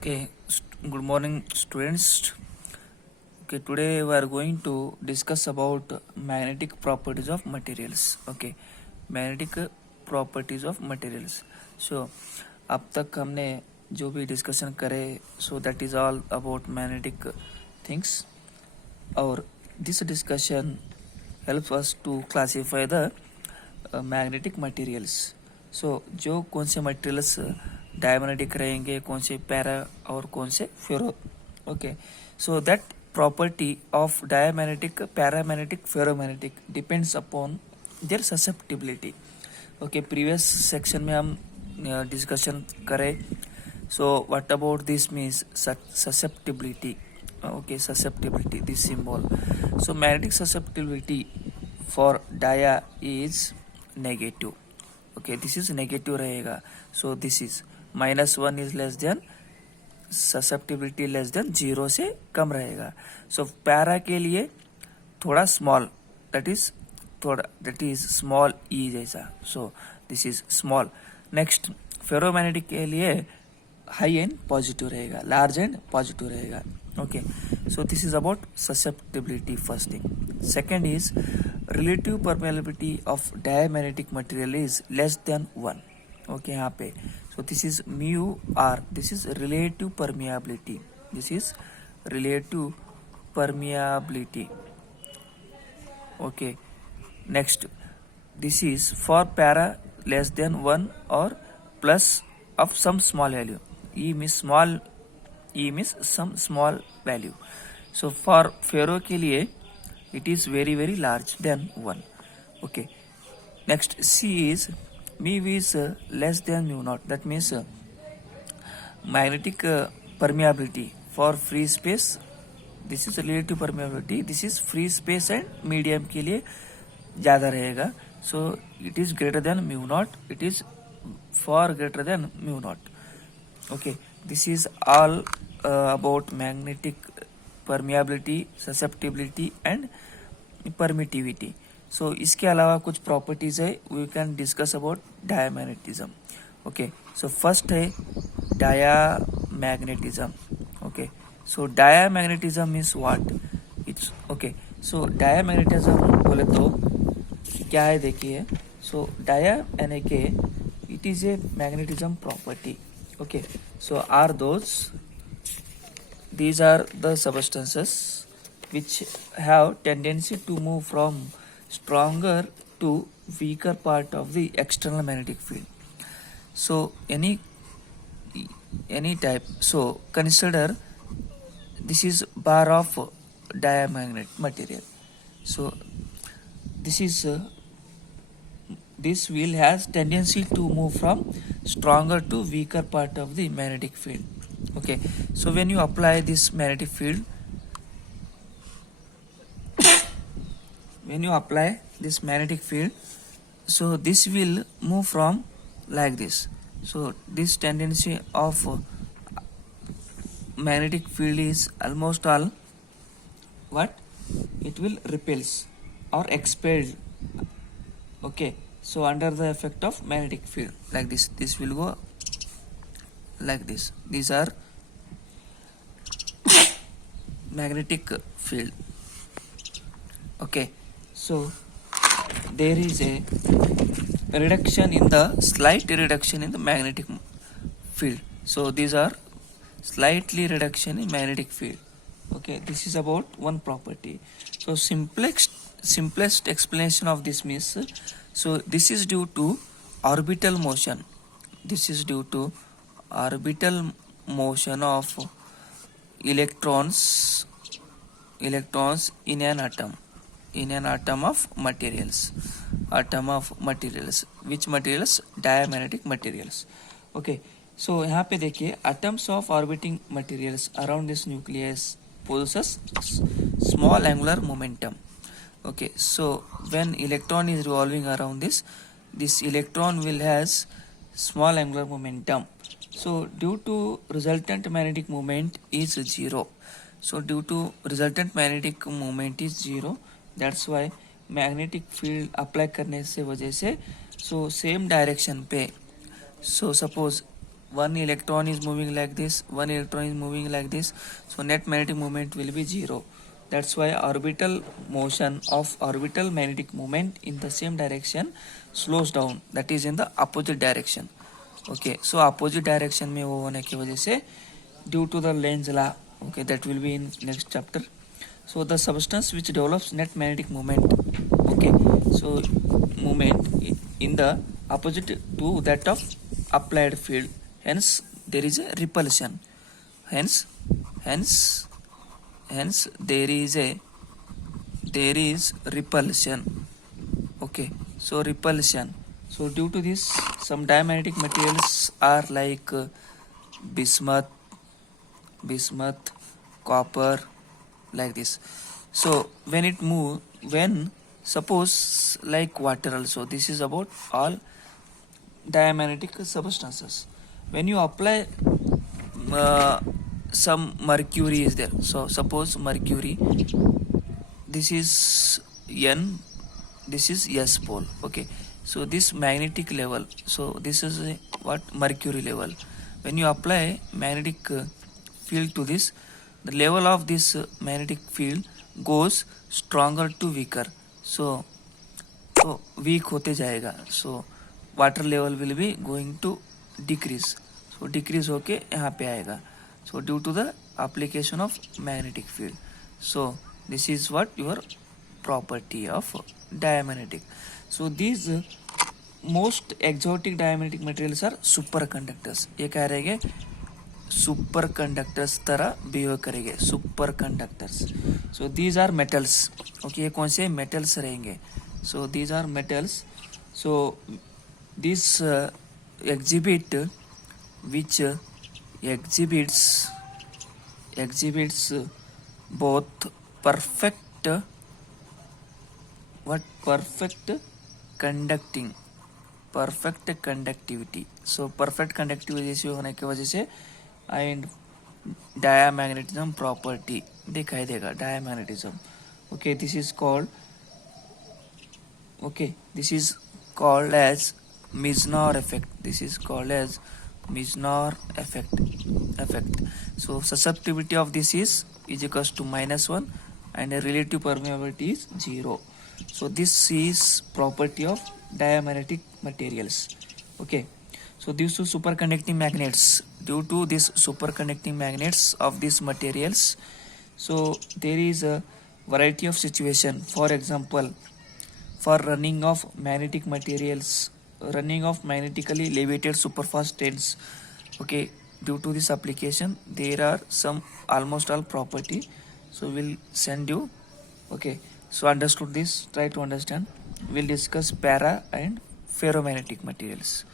Okay, good morning, students. Okay, today we are going to discuss about magnetic properties of materials. Okay, magnetic properties of materials. So, अब तक हमने जो भी discussion करे that is all about magnetic things. और this discussion helps us to classify the magnetic materials. So, जो कौन से materials डायमैग्नेटिक रहेंगे, कौन से पैरा और कौन से ferro. Okay, so that property of diamagnetic, paramagnetic, ferromagnetic depends upon their susceptibility. Okay, previous section में हम डिस्कशन करें. So what about this means susceptibility. Okay, susceptibility, this symbol. So magnetic susceptibility for dia is negative. Okay, this is negative रहेगा. So this is -1 is less than, susceptibility less than 0 से कम रहेगा. So para के लिए थोड़ा small, that is small ई जैसा. सो this is small. Next, ferromagnetic के लिए हाई एंड पॉजिटिव रहेगा, लार्ज एंड पॉजिटिव रहेगा. Okay, so this is about susceptibility, first thing. Second is relative permeability of diamagnetic material is less then 1. Okay, यहाँ पे so this is mu r, this is relative permeability, this is relative permeability. Okay, next, this is for para less than 1 or plus of some small value. E means some small value. So for ferro के लिए it is very large than 1. Okay, next, C is mu is less than mu naught. That means magnetic permeability for free space. This is relative permeability. This is free space and medium के लिए ज़्यादा रहेगा. So it is greater than mu naught. It is far greater than mu naught. Okay, this is all about magnetic permeability, susceptibility and permittivity. सो इसके अलावा कुछ properties है, we can discuss about diamagnetism. Okay, so first है diamagnetism. Okay, so diamagnetism means what it's. Okay, so diamagnetism बोले तो क्या है, देखिए. सो डाया यानी के it is a magnetism property. Okay, so are those, these are the substances which have tendency to move from stronger to weaker part of the external magnetic field. So any type, so consider this is bar of diamagnet material. So this wheel has tendency to move from stronger to weaker part of the magnetic field. Okay, so when you apply this magnetic field, so this will move from like this. So this tendency of magnetic field is almost all what it will repels or expel. Okay, so under the effect of magnetic field, like this will go like this. These are magnetic field. Okay, so there is a slight reduction in the magnetic field. So these are slightly reduction in magnetic field. Okay, this is about one property. So simplest explanation of this means, so this is due to orbital motion. This is due to orbital motion of electrons in an atom of materials. Which materials? Diamagnetic materials. Okay, so यहाँ पे देखिए, atoms of orbiting materials around this nucleus possesses small angular momentum. Okay, so when electron is revolving around this electron will has small angular momentum. So due to resultant magnetic moment is 0. So due to resultant magnetic moment is 0, that's why magnetic field apply करने से वजह से, so same direction पे, so suppose one electron is moving like this, one electron is moving like this, so net magnetic moment will be 0. That's why orbital motion of orbital magnetic moment in the same direction slows down, that is in the opposite direction. Okay, so opposite direction में वो होने की वजह से due to the Lenz law, okay, that will be in next chapter. So the substance which develops net magnetic moment, okay, so moment in the opposite to that of applied field, hence there is a repulsion, hence there is repulsion. Okay, so repulsion. So due to this, some diamagnetic materials are like bismuth, copper, like this. So when suppose like water also, this is about all diamagnetic substances. When you apply some mercury is there, so suppose mercury, this is N, this is S pole. Okay, so this magnetic level, so this is what mercury level. When you apply magnetic field to this, the level of this magnetic field goes stronger to weaker. So weak होते जाएगा, so water level will be going to decrease, so decrease होके यहाँ पे आएगा, so due to the application of magnetic field. So this is what your property of diamagnetic. So these most exotic diamagnetic materials are superconductors. ये क्या रहेंगे, superconductors तरह behave करेंगे, superconductors. So these are metals. Okay, ये कौन से metals रहेंगे, so these are metals. So this exhibit which exhibits both perfect conductivity. So perfect conductivity होने की वजह से and diamagnetism property दिखाई देगा, diamagnetism. Okay, this is called as Meissner effect. This is called as Meissner effect. So susceptibility of this is equals to -1 and relative permeability is 0. So this is property of diamagnetic materials. Okay, so these two superconducting magnets, due to this superconducting magnets of these materials, so there is a variety of situation. For example, for running of magnetic materials, running of magnetically leviated superfast trains, okay, due to this application there are some almost all property, so we'll send you. Okay, so understood this, try to understand. We'll discuss para and ferromagnetic materials.